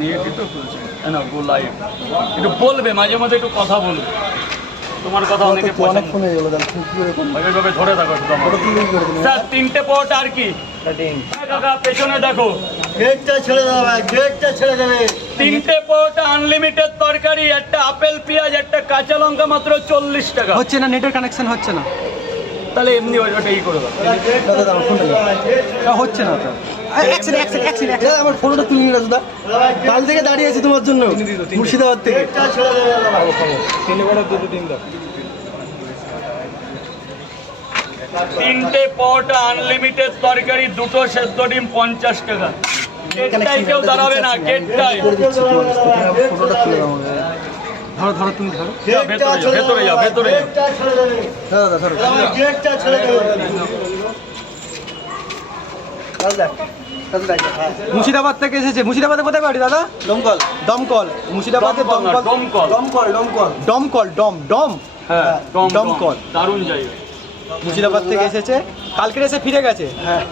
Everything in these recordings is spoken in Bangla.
নেটই তো খুলছে না, গো লাইভ। একটু বলবে মাঝে মাঝে, একটু কথা বলবে। তোমার কথা অনেকে পছন্দ। ওইভাবে ধরে থাকো একটু আমার। স্যার 3টে পরোটা আর কি? কাকা পেছনে দেখো, গেটটা ছেড়ে দেবে ভাই, গেটটা ছেড়ে দেবে। 3টে পরোটা আনলিমিটেড তরকারি, একটা আপেল পেঁয়াজ, একটা কাঁচা লঙ্কা, মাত্র 40 টাকা। হচ্ছে না, নেটের কানেকশন হচ্ছে না। তাহলে এমনি ওইটা ই করে দাও। হচ্ছে না তো। আমার ফোনটা তুলে নিয়ে দাদা, কাল থেকে দাঁড়িয়ে আছি তোমার জন্য মুর্শিদাবাদ থেকে। গেটটা ছেড়ে দেবে ভাই। 3টে পরোটা আনলিমিটেড তরকারি, 2টো সেদ্ধ ডিম 50 টাকা। গেটটাই কেউ দাঁড়াবে না, গেটটাই। ফোনটা তুলে দাও। ধরো ধরো, তুমি ধরো। ভেতরে যাও, ভেতরে যাও, ভেতরে যাও। গেটটা ছেড়ে দেবে। দাদা ধরো। গেটটা ছেড়ে দেবে। মুর্শিদাবাদ থেকে এসেছে। মুর্শিদাবাদে কোথায় বাড়ি দাদা? দমকল। দমকল। মুর্শিদাবাদের দমকল না, দমকল। দমকল, দমকল। দমকল, ডম। হ্যাঁ, দমকল। দারুণ জায়গা। মুর্শিদাবাদ থেকে এসেছে, কালকে এসে ফিরে গেছে। হ্যাঁ,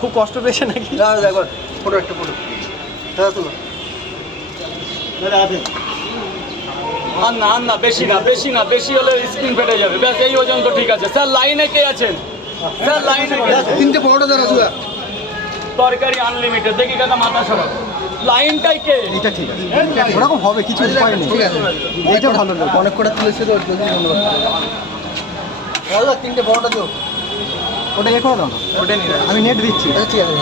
খুব কষ্ট পেয়েছে নাকি? দাঁড়া দেখো, ফটো একটা ফটো। দাদা তুলো। দাদা আছে। আর না, বেশি না, বেশি না, বেশি হলে স্ক্রিন ফেটে যাবে। ব্যাস এই ওজন তো ঠিক আছে। স্যার লাইনে কে আছেন? স্যার লাইনে কে আছেন? 3টে পরোটা দাঁড়া শুধু। তরকারি আনলিমিটেড। দেখি কাকা মাথা সরাও। লাইনটাই কে? এটা ঠিক আছে, ওরকম হবে, কিছু উপায় নেই। ঠিক আছে, এইটা ভালো লোক। অনেক করে তুলেছে তো যদি মনে করতে দাদা 3টে পরোটা দিও। ওটা এ করে দাও না, ওটা নিয়ে আমি নেট দিচ্ছি। আচ্ছা ঠিক আছে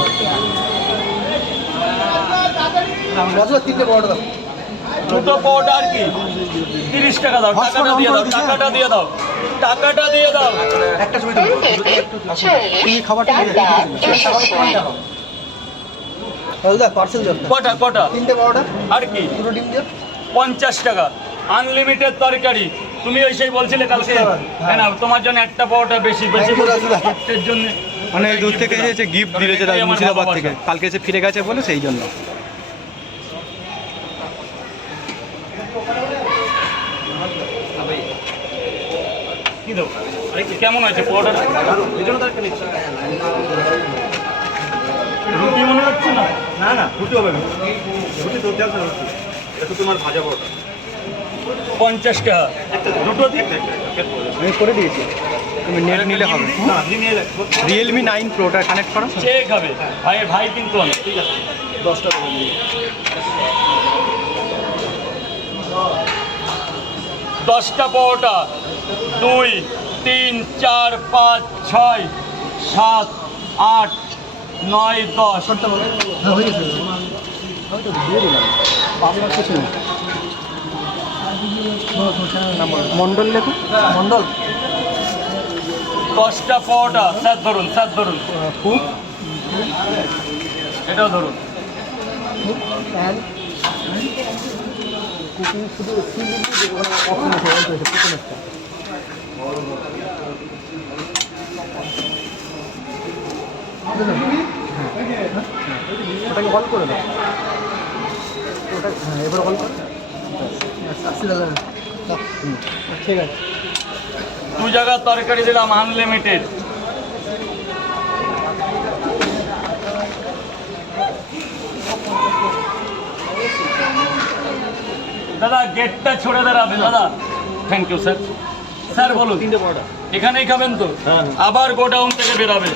দাদা 3টে পরোটা দাও। 2টো পরোটা আর কি? 30 টাকা দাও। টাকাটা দিয়ে দাও, টাকাটা দিয়ে দাও, টাকাটা দিয়ে দাও। একটা ছবি তুমি খাবারটা দিয়ে দাও। দাদা পার্সেল দাও। কটা কটা? 3টে পরোটা, আর কি? 2টো ডিম দিও। 50 টাকা আনলিমিটেড তরকারি। তুমি ওই সেই বলছিলে কালকে, হ্যাঁ না, তোমার জন্য একটা পরোটা বেশি বেশি এর জন্য। মানে দূর থেকে এসেছে, গিফট দিয়েছে এটাই আমার মুর্শিদাবাদ ভালোবাসা। থেকে, কালকে এসে ফিরে গেছে বলে সেই জন্য। কি দেবো? কেমন আছে পরোটাটা? রুটি মনে হচ্ছে না? না না, রুটি হবে না, রুটি তো তেল ছাড়া রুটি। এটা তোমার ভাজা পরোটা। 50 টাকা দুটো দিন। আমি করে দিয়েছি, তুমি নেট নিলে হবে। না, আপনি নিয়ে যান। রিয়েলমি 9 প্রোটা কানেক্ট করো। কে খাবে? ভাই ভাই কিন্তু অনেক। ঠিক আছে, 10টা করে দিও। 10টা পরোটা। 2 3 4 5 6 7 8 9 10। হ্যাঁ হয়ে গেছে। আমি তো দিয়ে দিলাম, আপনার কিছু নেই। মন্ডল লেখো, মন্ডল। 10টা পরোটা। স্যার ধরুন, স্যার ধরুন, ফুড এটাও ধরুন। অ্যান্ড কুকিং, শুধু অপশন আছে, কুকিং একটা। ওটাকে অল করে দাও। ওটা হ্যাঁ, এবার অল করো। আসছি দাদা। ঠিক আছে। 2 জায়গার তরকারি দিলাম আনলিমিটেড। দাদা গেটটা ছড়ে দাঁড়াবে দাদা। Thank you sir. স্যার বলুন, 3টে পরোটা। এখানেই খাবেন তো? আবার গোডাউন থেকে বেরাবে।